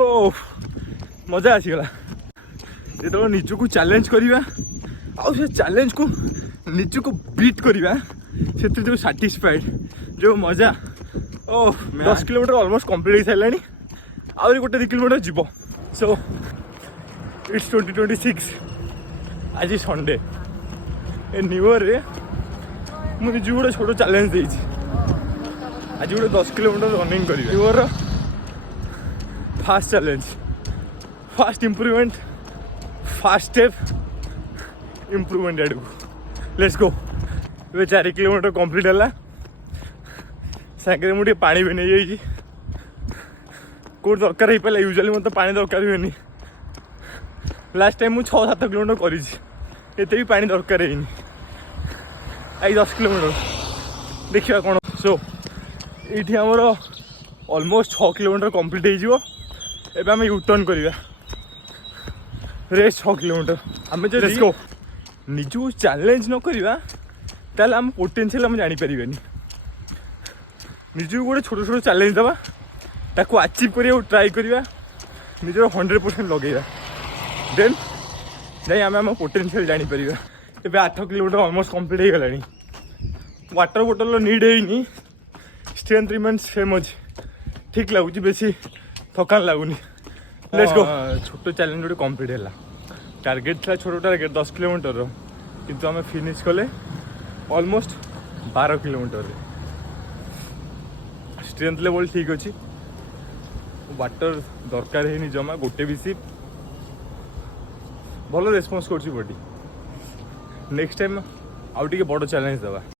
ओ मजा आसीगला जो निज को चैलेंज करवा से चैलेंज को निज को बीट करवा से जो साटिस्फाइड जो मजा ओ 10 किलोमीटर ऑलमोस्ट कंप्लीट हो सारे आहरी गोटे 2 किलोमीटर जीव सो इट्स 2026 आज संडे ए न्यू ईयर रे मुझे निज गोटे छोट चैलेंज देती आज गोटे 10 किलोमीटर रनिंग करी new year fast challenge fast improvement fast step improvement आड़ को लेट्स गो ये 4 किलोमीटर कंप्लीट है सागर मुझे पानी भी नहीं जाइए कौट दरकार हो पाला यूजुअली मत पानी दरकार हुए लास्ट टाइम मुझे 6-7 किलोमीटर कर भी पानी दरकार है आई 10 किलोमीटर देखिए कौन सो ये आमर ऑलमोस्ट 6 किलोमीटर कंप्लीट हो आम यूटर्न करवा रेस्ट 6 किलोमीटर आम जो निज चैलेंज न करवा ताल आम पोटेंशियल आम जापर निज गोटे छोट छोट चैलेंज दवा ताको अचीव करिया ट्राई करवा निजर 100% लगेगा देन जाई आम आम पोटेंशियल जापर ए 8 किलोमीटर ऑलमोस्ट कंप्लीट हो गलानी वाटर बोटल नीड है स्ट्रेंथ रिमेन्स सेम अच्छे ठीक लगुच बेसी थकान लगुनि लेट्स गो छोट चैलेंज गोटे कंप्लीट है टार्गेट था छोट टार्गेट 10 किलोमीटर किंतु आम फिनिश कले ऑलमोस्ट 12 किलोमीटर स्ट्रेंथ लेवल ठीक अच्छी वाटर दरकार है जमा गोटे भी सिप भल रेस्पॉन्स कर बॉडी नेक्स्ट टाइम आउ टे बड़ चैलेंज दवा।